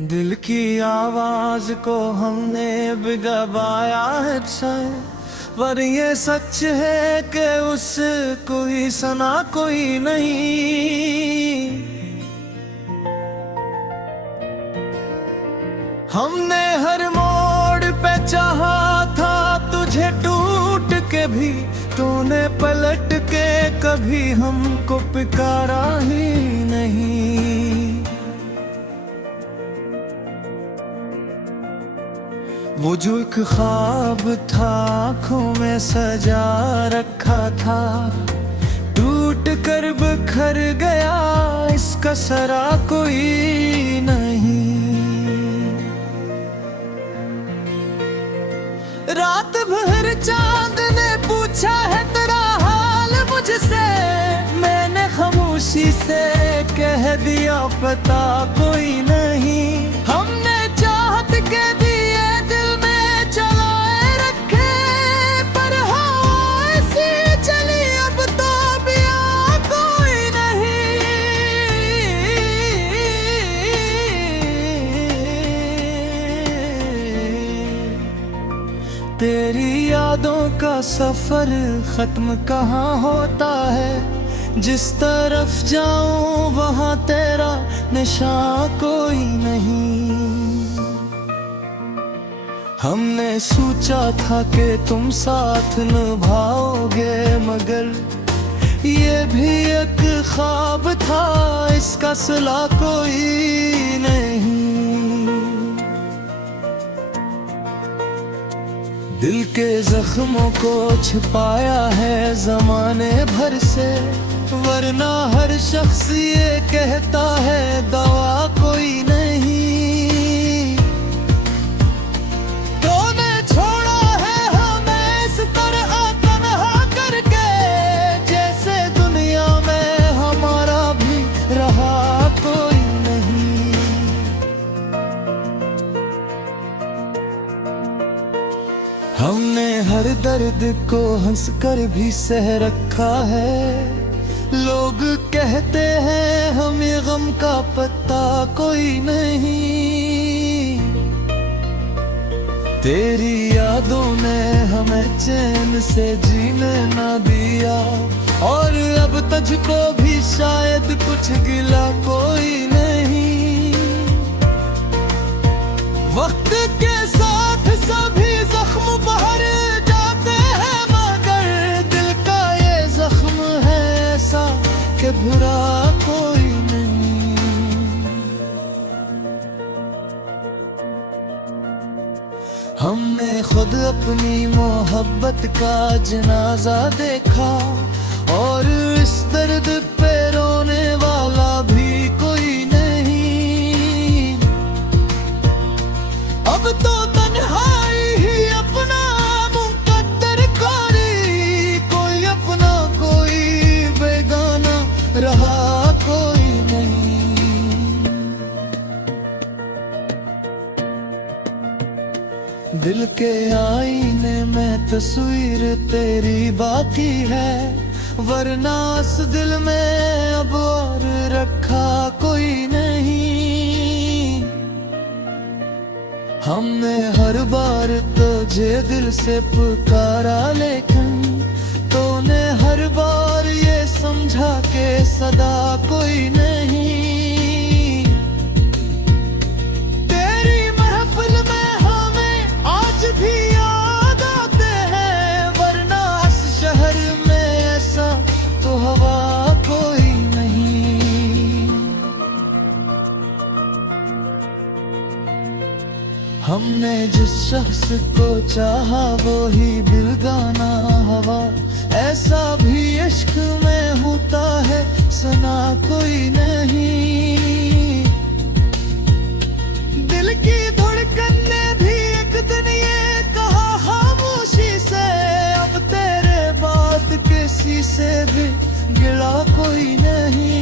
दिल की आवाज को हमने भी दबाया है शायद, पर ये सच है कि उसको ही सुना कोई नहीं। हमने हर मोड़ पे चाहा था तुझे टूट के भी, तूने पलट के कभी हमको पुकारा ही नहीं। वो जो एक ख्वाब था आँखों में सजा रखा था, टूट कर बिखर गया, इसका सरा कोई नहीं। रात भर चांद ने पूछा है तेरा हाल मुझसे, मैंने खामोशी से कह दिया पता कोई नहीं। हमने चाहत के दिए दिल में जलाए रखे, पर हाँ ऐसी चली अब तो भी कोई नहीं। तेरी यादों का सफर खत्म कहाँ होता है, जिस तरफ जाऊं वहां तेरा निशान कोई नहीं। हमने सोचा था कि तुम साथ निभाओगे, मगर ये भी एक ख्वाब था, इसका सिला कोई नहीं। दिल के जख्मों को छिपाया है जमाने भर से, वरना हर शख्स ये कहता है दवा कोई नहीं। तूने छोड़ा है हमें इस तरह तन्हा करके, जैसे दुनिया में हमारा भी रहा कोई नहीं। हमने हर दर्द को हंसकर भी सह रखा है, लोग कहते हैं हमें गम का पता कोई नहीं। तेरी यादों ने हमें चैन से जीने ना दिया, और अब तुझको भी शायद कुछ गिला कोई नहीं। वक्त के साथ सभी जख्म बाहर जाते हैं, मगर दिल का ये जख्म है ऐसा कि भुरा कोई नहीं। हमने खुद अपनी मोहब्बत का जनाजा देखा, और इस दर्द पे रोने वाला भी कोई नहीं। अब तो तन्हाई ही अपना मुकद्दर कोरी, कोई अपना कोई बेगाना रहा कोई नहीं। दिल के आईने में तस्वीर तेरी बाकी है, वरना इस दिल में अब और रखा कोई नहीं। हमने हर बार तुझे दिल से पुकारा, लेकिन तूने हर बार ये समझा के सदा कोई नहीं। तेरी महफिल में हमें आज भी याद आते हैं, वरना इस शहर में ऐसा तो हवा कोई नहीं। हमने जिस शख्स को चाहा वो ही बेगाना हवा, ऐसा भी इश्क में होता है सुना कोई नहीं। दिल की धड़कन ने भी एक दिन ये कहा खामोशी से, अब तेरे बाद किसी से भी गिला कोई नहीं।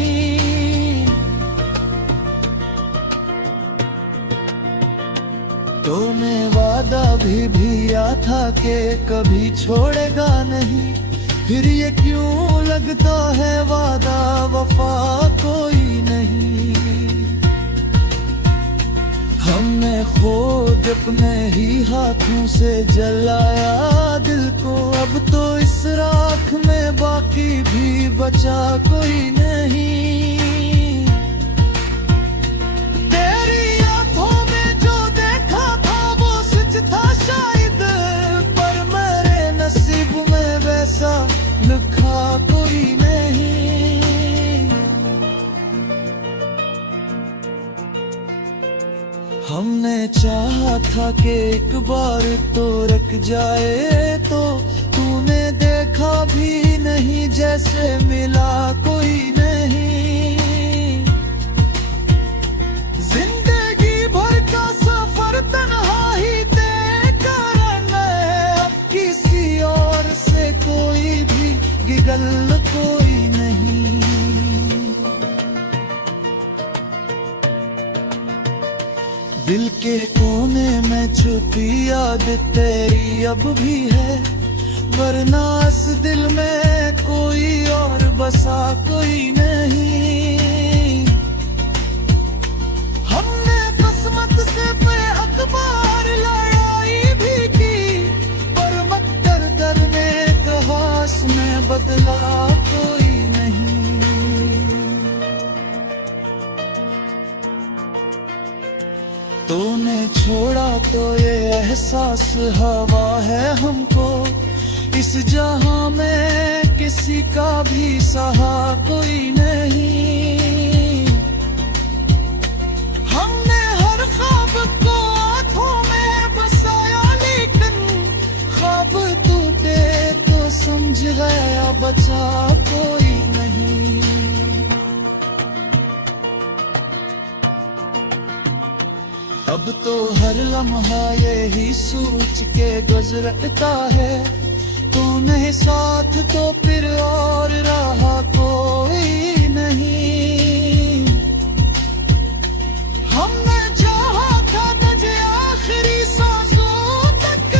तूने वादा भी किया था कि कभी छोड़ेगा नहीं, फिर ये क्यों लगता है वादा वफा कोई नहीं। अपने ही हाथों से जलाया दिल को। अब तो इस राख में बाकी भी बचा कोई नहीं। तेरी आंखों में जो देखा था वो सच था शायद, पर मेरे नसीब में वैसा लिखा कोई नहीं। हमने चाहा था कि एक बार तो रुक जाए, तो तूने देखा भी नहीं जैसे मिला कोई नहीं। जिंदगी भर का सफर तन्हा ही तय करना है, अब किसी और से कोई भी गिगल कोई नहीं। दिल के कोने में छुपी याद तेरी अब भी है, वरना इस दिल में कोई और बसा कोई नहीं। हमने किस्मत से पे अखबार लड़ाई भी की, पर मकदर ने कहा इसमें बदला कोई नहीं। तूने छोड़ा तो ये एहसास हवा है हमको, इस जहां में किसी का भी सहा कोई नहीं। हमने हर ख्वाब को आंखों में बसाया, लेकिन ख्वाब टूटे तो समझ गया बचा कोई नहीं। अब तो हर लम्हा यही सोच के गुजरता है, तू नहीं साथ तो फिर और रहा कोई नहीं। हमने चाहा था तुझे आखिरी सांसों तक,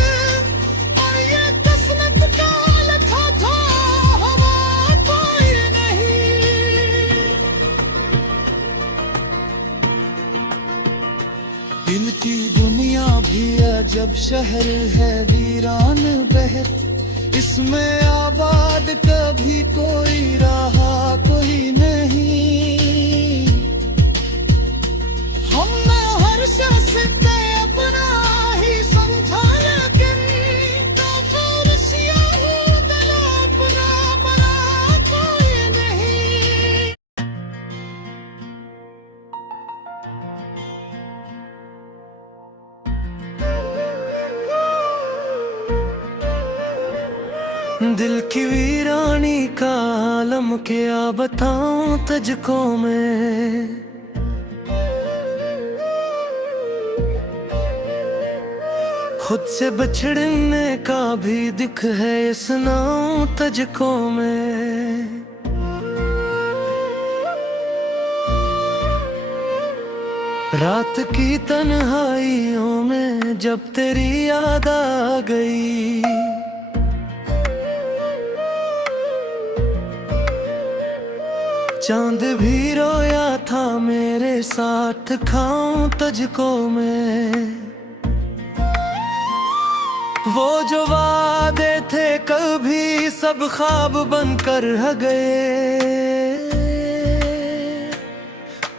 और ये किस्मत का लिखा था हवा कोई नहीं। दिल की दुनिया भी अजब शहर है वीरान बहर, इसमें आबाद कभी कोई रहा कोई नहीं। हमने हर शख्स को अपना ही समझा, लेकिन तो फिर स्याही दिल अपना बना कोई नहीं। दिल की वीरानी का आलम क्या बताऊं तुझको मैं, खुद से बिछड़ने का भी दुख है ये सुनाऊं तुझको मैं। रात की तन्हाइयों में जब तेरी याद आ गई, चांद भी रोया था मेरे साथ खाऊं तुझको मैं। वो जो वादे थे कभी सब ख्वाब बनकर रह गए,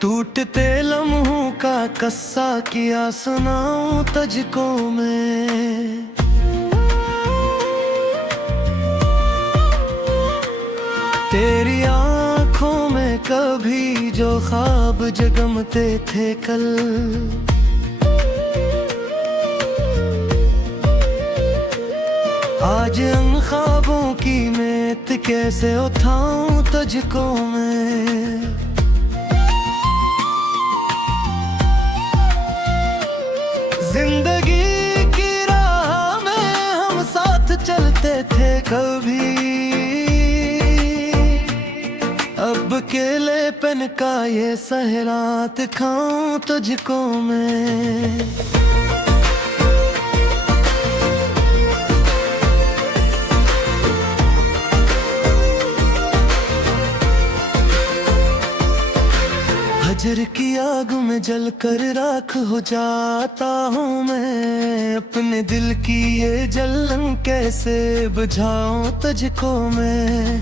टूटते लम्हों का कस्सा किया सुनाऊं तुझको मैं। तेरी आँखों में कभी जो ख्वाब जगमते थे कल, आज उन ख्वाबों की मेत कैसे उठाऊं तुझको मैं। जिंदगी की राह में हम साथ चलते थे कभी, अब अकेलेपन का ये सहरात खाऊं तुझको मैं। फजर की आग में जल कर राख हो जाता हूँ मैं। अपने दिल की ये जलन कैसे बुझाऊं तुझको मैं।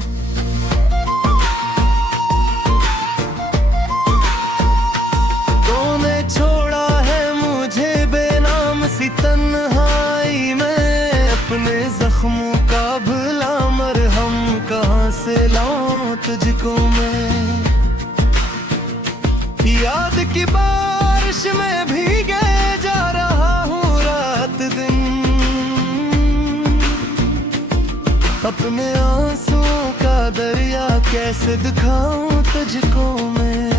तूने छोड़ा है मुझे बेनाम सी तन्हाई में। अपने जख्मों का भला मरहम कहाँ से लाऊं तुझको मैं। याद की बारिश में भीगे जा रहा हूँ रात दिन। अपने आंसुओं का दरिया कैसे दिखाऊं तुझको मैं।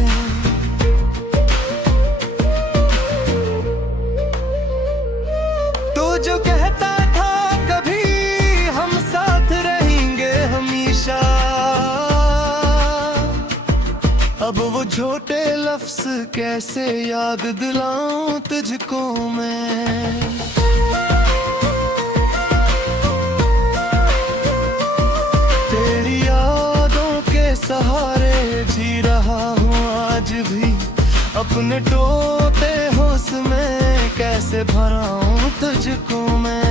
तो जो कहता था कभी हम साथ रहेंगे हमेशा, अब वो झूठे लफ्ज़ कैसे याद दिलाऊं तुझको मैं। तेरी यादों के सहारे जी रहा हूँ आज भी। अपने टूटे होश में कैसे भराऊं तुझको मैं।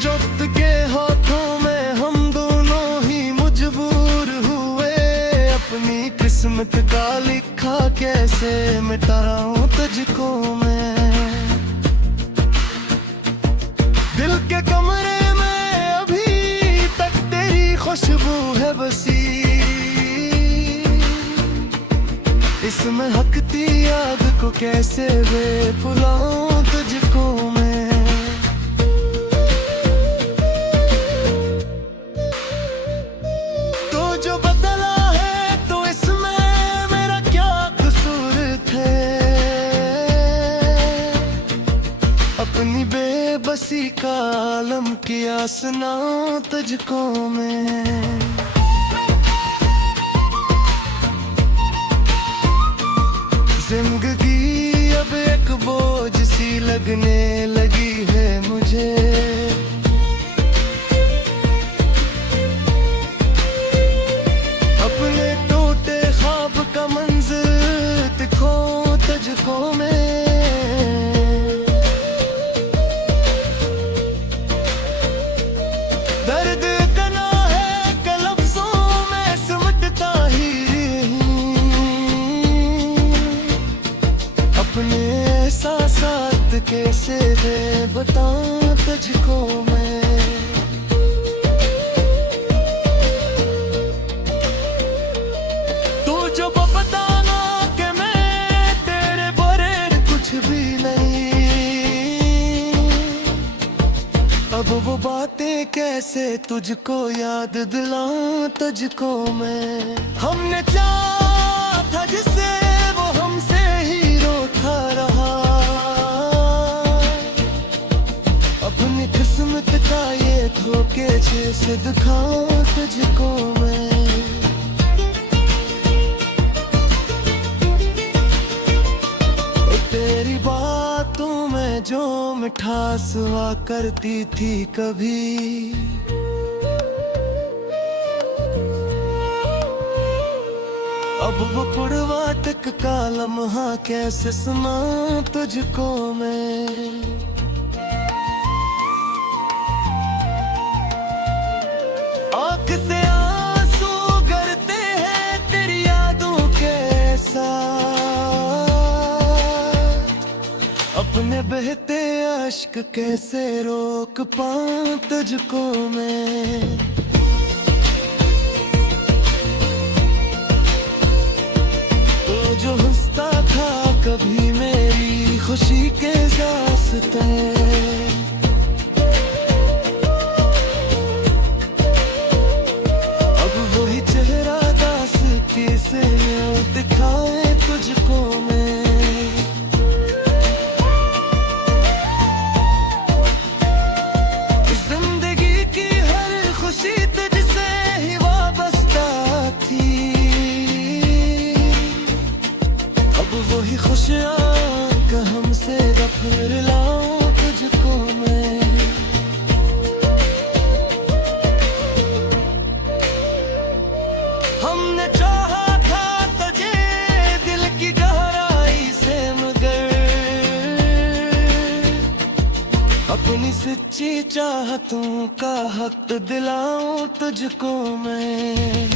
जुत के हाथों किस्मत का लिखा कैसे मिटाऊं तुझको मैं। दिल के कमरे में अभी तक तेरी खुशबू है बसी। इसमें हकती याद को कैसे भुलाऊं तुझको मैं। तो जो बदला अपनी बेबसी का आलम किया सुनाऊं तुझको मैं। जिंदगी अब एक बोझ सी लगने लगी है मुझे। अपने टूटे ख्वाब का मंजिल दिखाऊं तुझको मैं। दर्द इतना है कि लफ्ज़ों में सिमटता ही अपने एहसासात कैसे बताऊं तुझको मैं। तू जो बताना कि मैं तेरे बगैर कुछ भी नहीं। अब वो बातें कैसे तुझको याद दिलाऊं तुझको मैं। हमने चाहा था जिसे वो हमसे ही रोता रहा। अपनी किस्मत का ये धोखे से दिखाऊं तुझको मैं। तेरी बातों में जो मिठास हुआ करती थी कभी, अब वो पुरवाटक का लम्हा कैसे सुनाऊं तुझको मैं। आँख से आंसू गिरते हैं तेरी यादों के साथ। अपने बहते अश्क कैसे रोक पाऊं तुझको मैं। तो जो हंसता था कभी मेरी खुशी के रास्ते, अब वही चेहरा दास्ती से दिखाए तुझको मैं। वही खुशियाँ का हमसे फिर लाऊं सच्ची चाहतों का हक दिलाऊं तुझको मैं।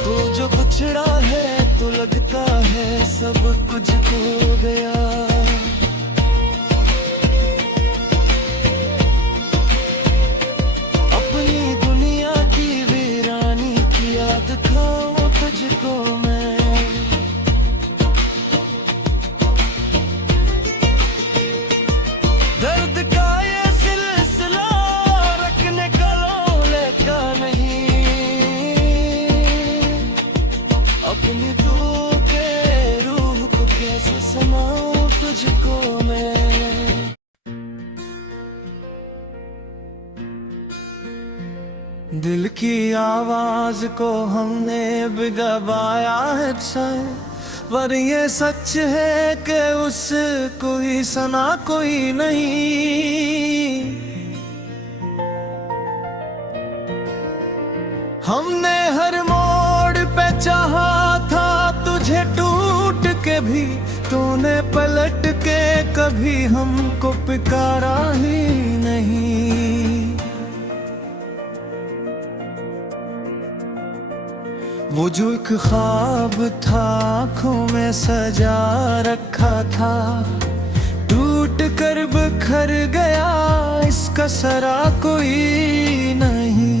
तू जो बिछड़ा है तो लगता है सब कुछ खो गया। अपनी दुनिया की वीरानी की याद खाऊं तुझको मैं। दर्द का ये सिलसिला रखने का लोले का नहीं। अपनी तू के रूह को कैसे समाऊं तुझको मैं। दिल की आवाज को हमने भी दबाया है शायद, पर ये सच है कि उस कोई सना कोई नहीं। हमने हर मोड़ पे चाहा था तुझे टूट के भी, तूने पलट के कभी हमको पुकारा ही नहीं। वो जो एक ख्वाब था आँखों में सजा रखा था, टूट कर बिखर गया इसका सरा कोई नहीं।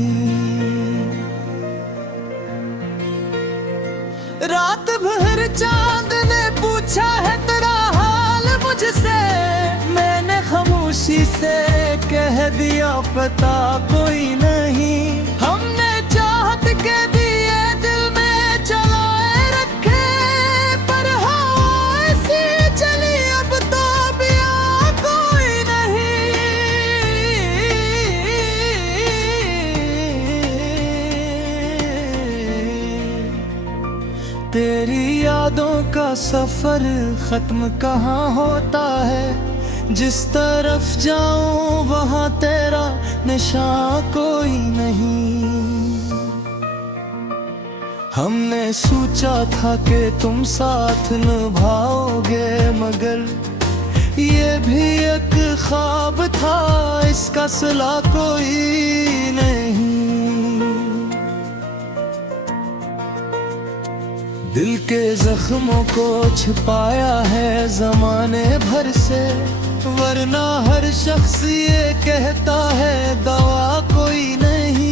रात भर चांद ने पूछा है तेरा हाल मुझसे, मैंने खामोशी से कह दिया पता कोई नहीं। हमने चाहत के दिए दिल में जलाए रखे, पर हवा ऐसी चली अब तो बिया कोई नहीं। तेरी यादों का सफर खत्म कहाँ होता है, जिस तरफ जाऊं वहां तेरा निशान कोई नहीं। हमने सोचा था कि तुम साथ निभाओगे, मगर ये भी एक ख्वाब था इसका सिला कोई नहीं। दिल के जख्मों को छिपाया है जमाने भर से, वरना हर शख्स ये कहता है दवा कोई नहीं।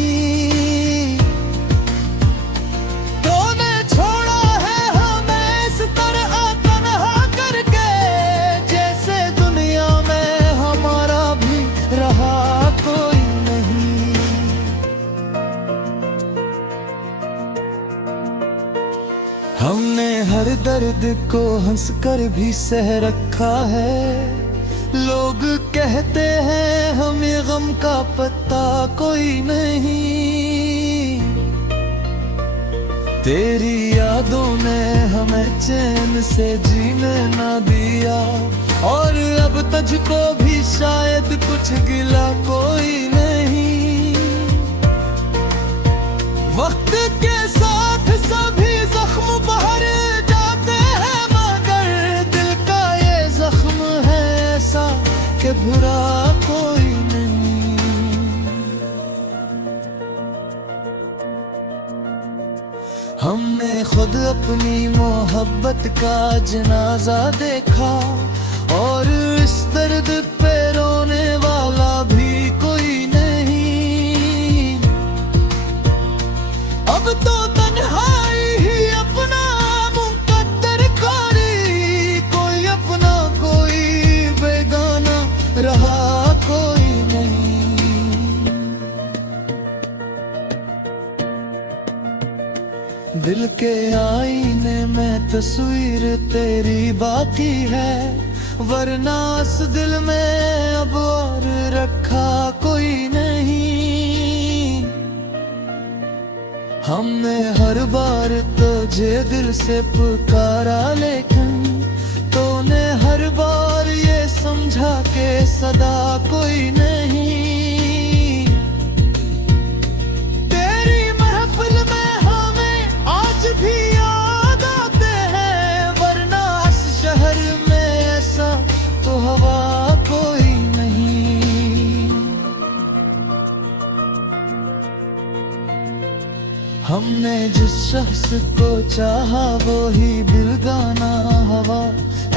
तूने छोड़ा है हमें इस तरह तन्हा करके, जैसे दुनिया में हमारा भी रहा कोई नहीं। हमने हर दर्द को हंसकर भी सह रखा है, लोग कहते हैं हमें गम का पता कोई नहीं। तेरी यादों ने हमें चैन से जीने ना दिया, और अब तुझको भी शायद कुछ गिला कोई नहीं। वक्त के साथ सभी जख्म बाहर जाते हैं, मगर दिल का ये जख्म है ऐसा कि बुरा कोई नहीं। हमने खुद अपनी मोहब्बत का जनाजा देखा, और इस दर्द पे रोने वाला भी कोई नहीं। अब तो तन्हाई ही अपना मुकद्दर करी, कोई अपना कोई बेगाना रहा कोई नहीं। दिल के आईने में तस्वीर तेरी बाकी है, वरना इस दिल में अब और रखा कोई नहीं। हमने हर बार तुझे दिल से पुकारा, लेकिन तूने हर बार ये समझा के सदा कोई नहीं। तेरी महफिल में हमें आज भी याद आते हैं, वरना इस शहर में हमने जिस शख्स को चाहा वो ही दिल गाना हवा,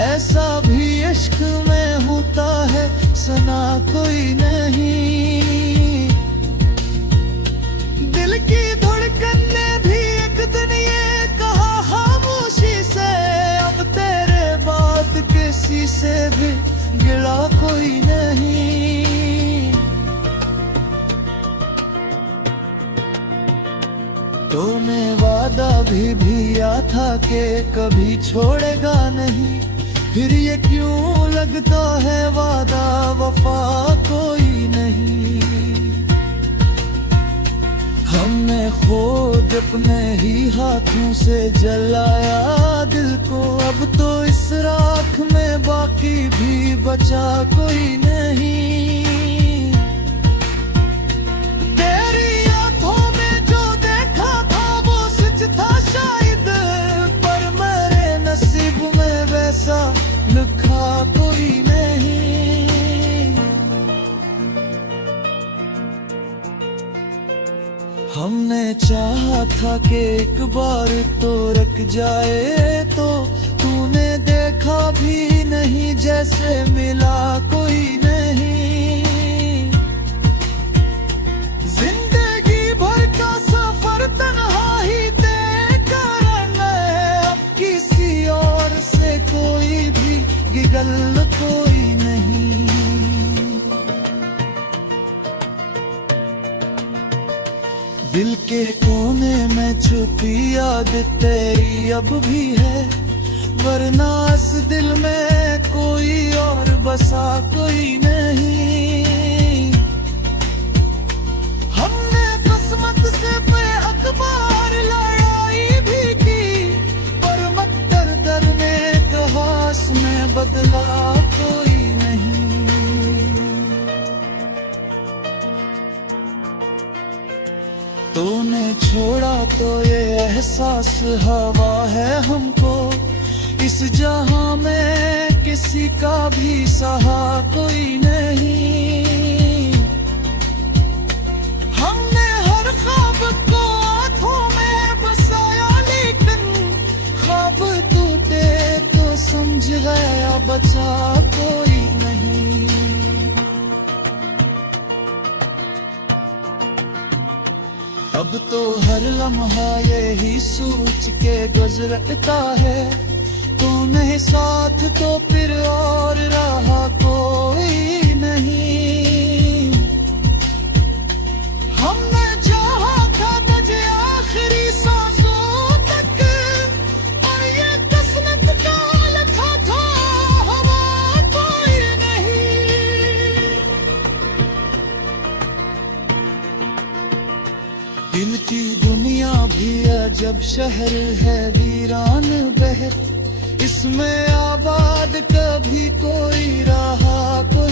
ऐसा भी इश्क में होता है सना कोई नहीं। दिल की धड़कन ने भी एक दिन ये कहा खामोशी से, अब तेरे बात किसी से भी गिला कोई नहीं। तूने वादा भी या था कि कभी छोड़ेगा नहीं, फिर ये क्यों लगता है वादा वफा कोई नहीं। हमने खुद अपने ही हाथों से जलाया दिल को, अब तो इस राख में बाकी भी बचा कोई नहीं। तेरी आंखों में जो देखा था वो सच था शायद, पर मेरे नसीब में वैसा लिखा कोई नहीं। हमने चाहा था कि एक बार तो रख जाए, तो तूने देखा भी नहीं जैसे मिला कोई नहीं। जिंदगी भर का सफर तन्हा ही तय करना है, अब किसी और से कोई भी गिगल कोई नहीं। दिल के कोने में छुपी याद तेरी अब भी है, वरना इस दिल में कोई और बसा कोई नहीं। हमने किस्मत से पे अखबार लड़ाई भी की, पर मकदर ने कहा इसमें बदला कोई नहीं। तूने छोड़ा तो ये एहसास हवा है हमको, इस जहां में किसी का भी सहा कोई नहीं। हमने हर ख्वाब को आंखों में बसाया, लेकिन ख्वाब टूटे तो समझ गया बचा कोई नहीं। अब तो हर लम्हा यही सोच के गुजरता है, तूने साथ तो फिर और रहा कोई नहीं। हमने चाहा था तुझे आखिरी सांसों तक, और ये किस्मत का लिखा था हवा कोई नहीं। दिल की दुनिया भी अजब शहर है वीरान बहर, इसमें आबाद कभी कोई रहा कोई